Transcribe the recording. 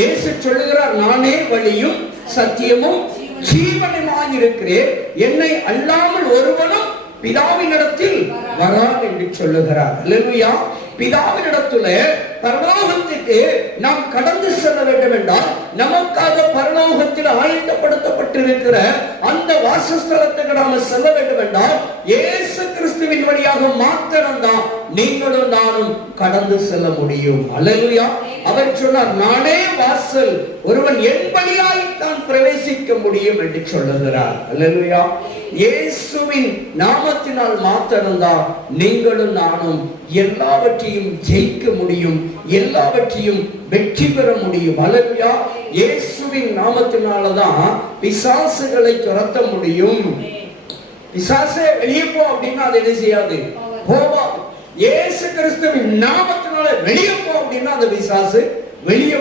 இயேசு சொல்லுகிறார், நானே வழியும் சத்தியமும் ஜீவனுமாய் இருக்கிறேன், என்னை அல்லாமல் ஒருவனும் பிதாவினிடத்தில் வரான் என்று சொல்லுகிறார். அல்லேலூயா. பிதாவினிடத்துல பரலோகத்துக்கு நாம் கடந்து செல்ல வேண்டும் என்றால், நமக்காக பரலோகத்தில் ஆயத்தப்படுத்தப்பட்டிருக்கிற அந்த வாசஸ்தலத்துக்கு நாம செல்ல வேண்டும் என்றால், இயேசு கிறிஸ்துவின் வழியாக மாத்திரம்தான் நீங்களும் நானும் கடந்து செல்ல முடியும். அல்லேலூயா. அவர் சொன்னார், நானே வாசல், ஒருவன் என் வழியாய் தான் பிரவேசிக்க முடியும் என்று சொல்லுகிறார். அல்லேலூயா. இயேசுவின் நாமத்தினால் மாத்திரம்தான் நீங்களும் நானும் எல்லாவற்றையும் ஜெயிக்க முடியும், எல்லாவற்றையும் வெற்றி பெற முடியும். அல்லேலூயா. இயேசுவின் நாமத்தினாலதான் பிசாசுகளை துரத்த முடியும். பிசாசே வெளியே போ அப்படின்னா அது என்ன செய்யாது, போவா. இயேசு கிறிஸ்துவின் நாமத்தினால வெளியே போ அப்படின்னா அந்த பிசாசு வெளியே